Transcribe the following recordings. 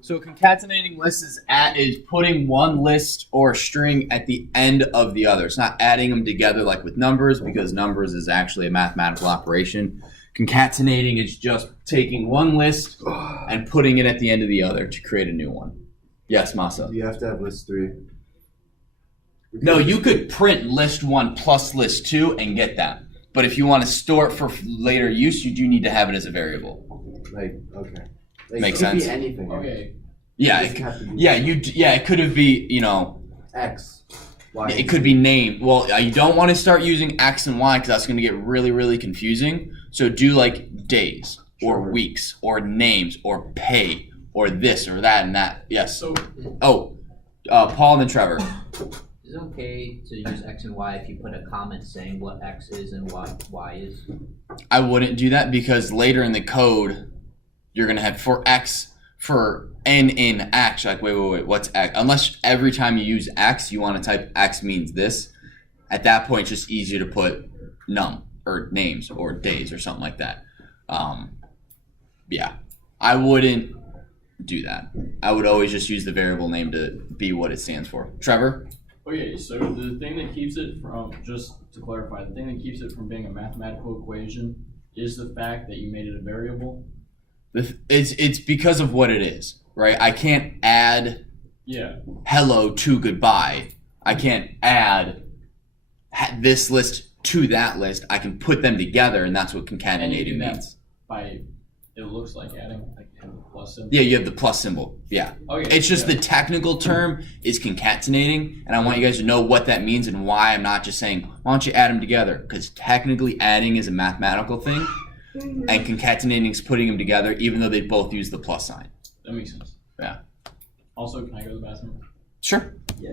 So concatenating lists is putting one list or string at the end of the other. It's not adding them together like with numbers, because numbers is actually a mathematical operation. Concatenating is just taking one list and putting it at the end of the other to create a new one. Yes, Masa? You have to have list 3. No, you could print list 1 plus list 2 and get that. But if you want to store it for later use, you do need to have it as a variable. Like, okay. Like, Makes it could sense. Be anything. Okay. Yeah, It doesn't have to be it could be, X, Y. it could be named. Well, you don't want to start using X and Y because that's going to get really, really confusing. So do like days or weeks or names or pay or this or that and that. Yes. So Paul and then Trevor. Is it okay to use X and Y if you put a comment saying what X is and what Y is? I wouldn't do that because later in the code, you're going to have for X, for N in X, like wait, what's X? Unless every time you use X, you want to type X means this. At that point, it's just easier to put num or names or days or something like that. Yeah, I wouldn't do that. I would always just use the variable name to be what it stands for. Trevor? Okay, so the thing that keeps it from, just to clarify, the thing that keeps it from being a mathematical equation is the fact that you made it a variable. It's because of what it is, right? I can't add hello to goodbye. I can't add this list to that list. I can put them together, and that's what concatenating means. It looks like adding, like a plus symbol. Yeah, you have the plus symbol. Yeah. Okay. It's just the technical term is concatenating, and I want you guys to know what that means and why I'm not just saying, why don't you add them together? Because technically adding is a mathematical thing, and concatenating is putting them together, even though they both use the plus sign. That makes sense. Yeah. Also, can I go to the bathroom? Sure. Yeah.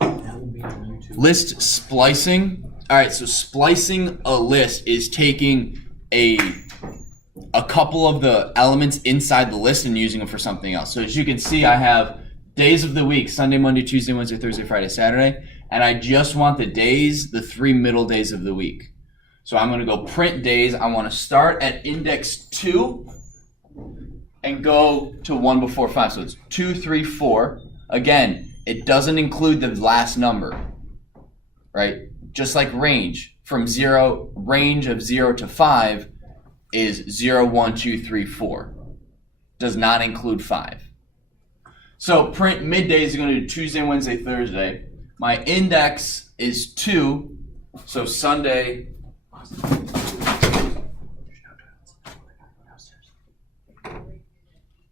That will be on YouTube. List splicing. All right, so splicing a list is taking a couple of the elements inside the list and using them for something else. So as you can see, I have days of the week: Sunday, Monday, Tuesday, Wednesday, Thursday, Friday, Saturday, and I just want the days, the 3 middle days of the week. So I'm going to go print days. I want to start at index 2 and go to 1 before 5. So it's 2, 3, 4. Again, it doesn't include the last number, right? Just like range. Range of 0 to 5 is 0, 1, 2, 3, 4. Does not include 5. So print midday is going to do Tuesday, Wednesday, Thursday. My index is 2, so Sunday.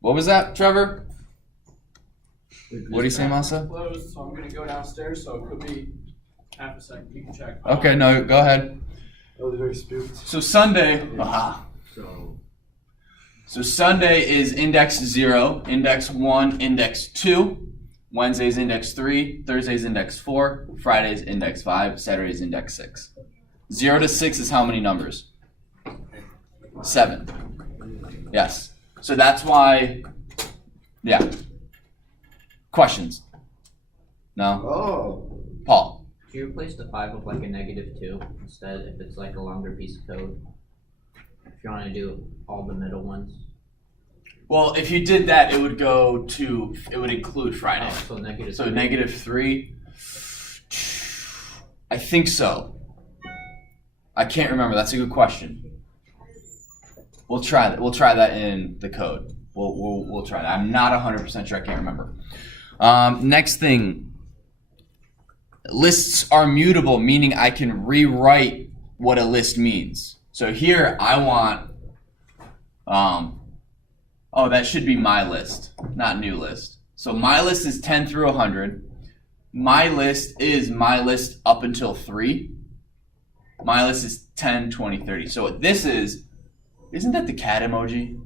What was that, Trevor? What do you say, Masa? Closed, so I'm going to go downstairs, so it could be half a second. You can check. Okay, no, go ahead. Oh, they're very spooked. So Sunday, So Sunday is index 0, index 1, index 2. Wednesday's index 3, Thursday's index 4, Friday's index 5, Saturday's index 6. 0 to 6 is how many numbers? 7. Yes. So that's why, yeah. Questions? No? Oh. Paul? Do you replace the 5 with like a -2 instead if it's like a longer piece of code? If you want to do all the middle ones? Well, if you did that, it would include Friday. Oh, so negative. So -3. I think so. I can't remember. That's a good question. We'll try that. We'll try that in the code. We'll try that. I'm not 100% sure. I can't remember. Next thing. Lists are mutable, meaning I can rewrite what a list means. So here I want. That should be my list, not new list. So my list is 10 through 100. My list is my list up until 3. My list is 10, 20, 30. So what this isn't that the cat emoji?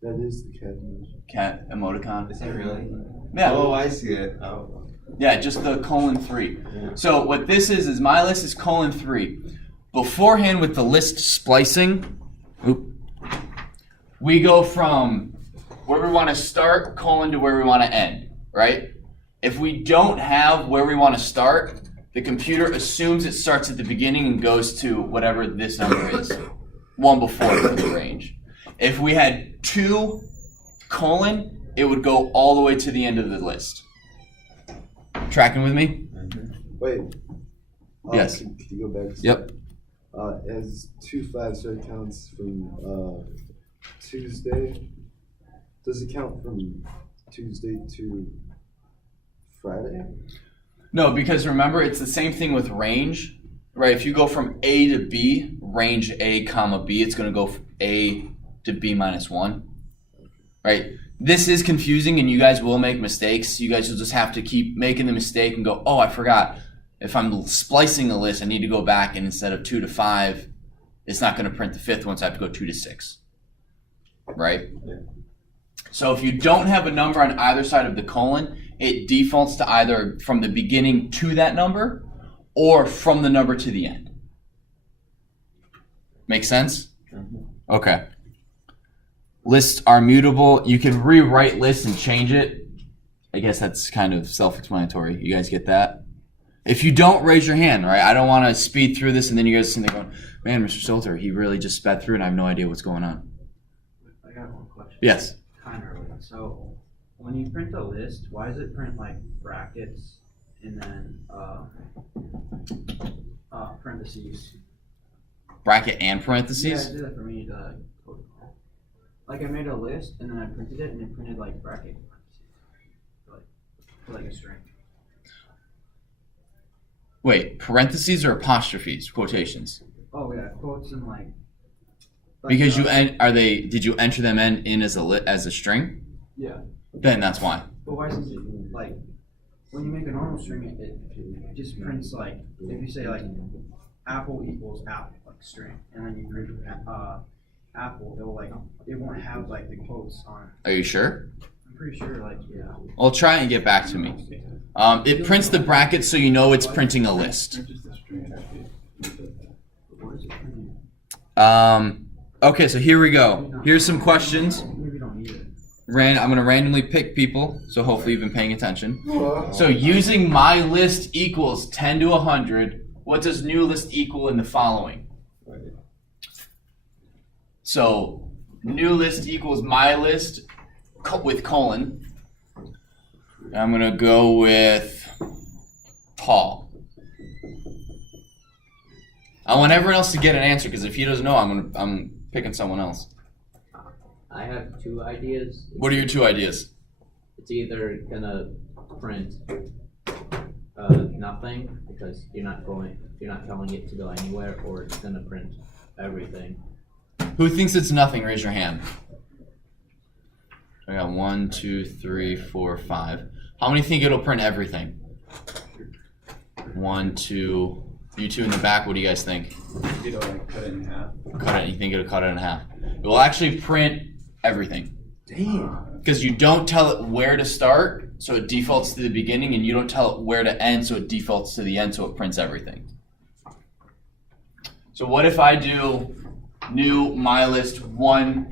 That is the cat emoji. Cat emoticon? Is it really? Yeah. Oh, I see it. Oh. Yeah, just the :3. So what this is my list is :3. Beforehand with the list splicing, we go from where we want to start, to where we want to end, right? If we don't have where we want to start, the computer assumes it starts at the beginning and goes to whatever this number is, 1 before for the range. If we had 2, it would go all the way to the end of the list. Tracking with me? Wait. Yes. Can you go back? Yep. As 2-5, so it counts from Tuesday. Does it count from Tuesday to Friday? No, because remember, it's the same thing with range, right? If you go from A to B, range A comma B, it's going to go from A to B minus 1, right? This is confusing, and you guys will make mistakes. You guys will just have to keep making the mistake and go, oh, I forgot. If I'm splicing a list, I need to go back, and instead of 2 to 5, it's not going to print the fifth one, so I have to go 2 to 6, right? Yeah. So if you don't have a number on either side of the colon, it defaults to either from the beginning to that number or from the number to the end. Make sense? Okay. Lists are mutable. You can rewrite lists and change it. I guess that's kind of self-explanatory. You guys get that? If you don't, raise your hand, right? I don't want to speed through this and then you guys think going, man, Mr. Solter, he really just sped through and I have no idea what's going on. I got one question. Yes. Kind of related. So, when you print a list, why does it print like brackets and then parentheses? Bracket and Yeah, parentheses? it did that for me. Like I made a list and then I printed it and it printed like bracket parentheses, for like a string. Wait, parentheses or apostrophes, quotations? Oh yeah, quotes and like Because did you enter them in as a string? Yeah. Then that's why. But why is it like when you make a normal string, it just prints like if you say like apple equals apple like string, and then you print apple, it won't have like the quotes on it. Are you sure? I'm pretty sure like yeah. Well, try and get back to me. It prints the brackets so you know it's printing a list. What is it printing? Okay, so here we go. Here's some questions. Maybe we don't need it. I'm going to randomly pick people, so hopefully you've been paying attention. So using my list equals 10 to 100, what does new list equal in the following? So new list equals my list with colon. I'm going to go with Paul. I want everyone else to get an answer because if he doesn't know, I'm picking someone else. I have two ideas. What are your two ideas? It's either gonna print nothing because you're not telling it to go anywhere, or it's gonna print everything. Who thinks it's nothing? Raise your hand. I got 1, 2, 3, 4, 5. How many think it'll print everything? 1, 2. You two in the back, what do you guys think? It'll like cut it in half. Cut it. You think it'll cut it in half? It will actually print everything. Damn. Because you don't tell it where to start, so it defaults to the beginning, and you don't tell it where to end, so it defaults to the end, so it prints everything. So what if I do new my list 1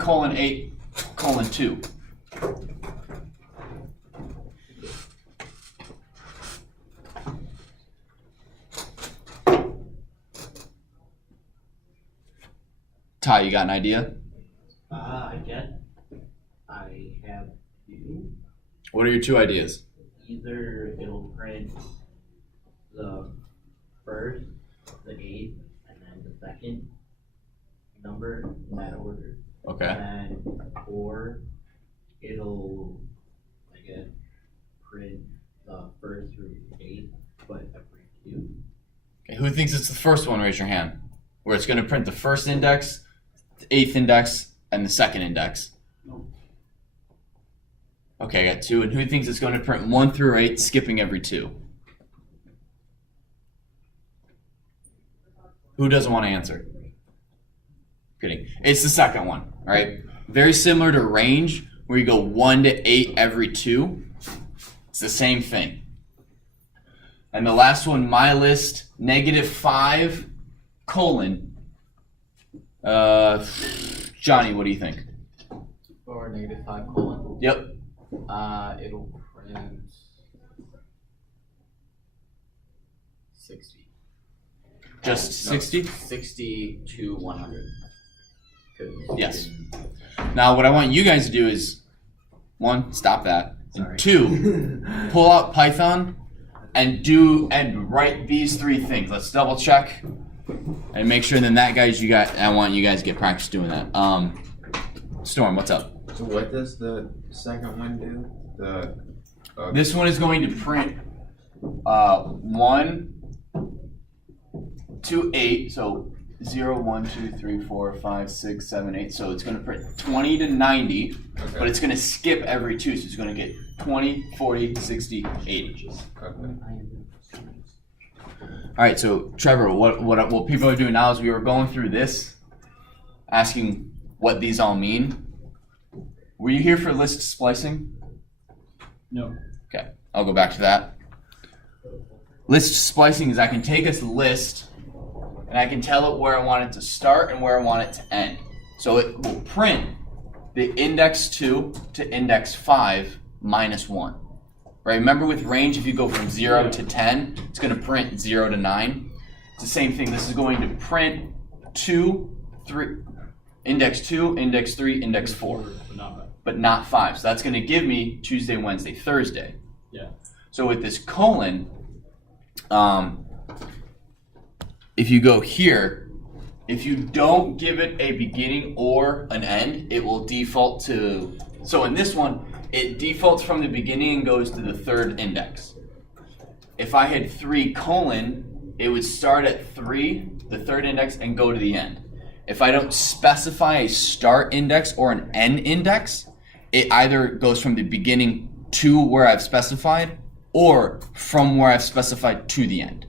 colon 8 colon 2? Ty, you got an idea? I get. I have two. What are your two ideas? Either it'll print the first, the eighth, and then the second number in that order. Okay. And or it'll print the first through eighth, but every two. Okay, who thinks it's the first one? Raise your hand. Where it's going to print the first index, the eighth index, and the second index. Okay, I got 2. And who thinks it's going to print 1 through 8, skipping every 2? Who doesn't want to answer? Kidding. It's the second one, all right? Very similar to range, where you go 1 to 8 every 2. It's the same thing. And the last one, my list, -5, colon. Johnny, what do you think? Or -5 colon. Yep. It'll print 60. Just 60? 60 to 100. Yes. Now, what I want you guys to do is one, stop that. Sorry. And two, pull out Python and write these three things. Let's double check and make sure. Then that guys, I want you guys to get practice doing that. Storm, what's up? So what does the second one do? This one is going to print 1 to 8. So 0, 1, 2, 3, 4, 5, 6, 7, 8. So it's going to print 20 to 90, but it's going to skip every 2. So it's going to get 20, 40, 60, 80. Okay. All right, so Trevor, what people are doing now is we were going through this, asking what these all mean. Were you here for list splicing? No. Okay, I'll go back to that. List splicing is I can take this list and I can tell it where I want it to start and where I want it to end. So it will print the index 2 to index 5 minus 1. Right? Remember with range, if you go from 0 to 10, it's going to print 0 to 9. It's the same thing. This is going to print 2, 3, index 2, index 3, index 4. But not 5. So that's going to give me Tuesday, Wednesday, Thursday. Yeah. So with this colon, if you go here, if you don't give it a beginning or an end, it will default to, so in this one, it defaults from the beginning and goes to the third index. If I had 3 colon, it would start at 3, the third index, and go to the end. If I don't specify a start index or an end index, it either goes from the beginning to where I've specified or from where I've specified to the end.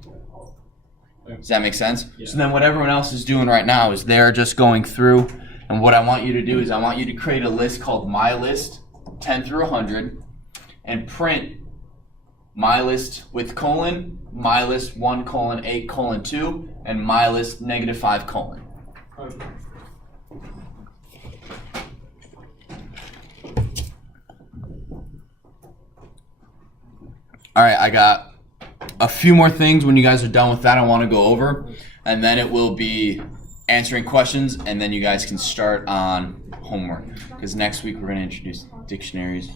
Does that make sense? Yeah. So then what everyone else is doing right now is they're just going through, and what I want you to do is I want you to create a list called my list 10 through 100 and print my list with colon, my list 1 colon 8 colon 2, and my list negative 5 colon. Okay. All right, I got a few more things. When you guys are done with that, I want to go over, and then it will be answering questions, and then you guys can start on homework, because next week we're going to introduce dictionaries.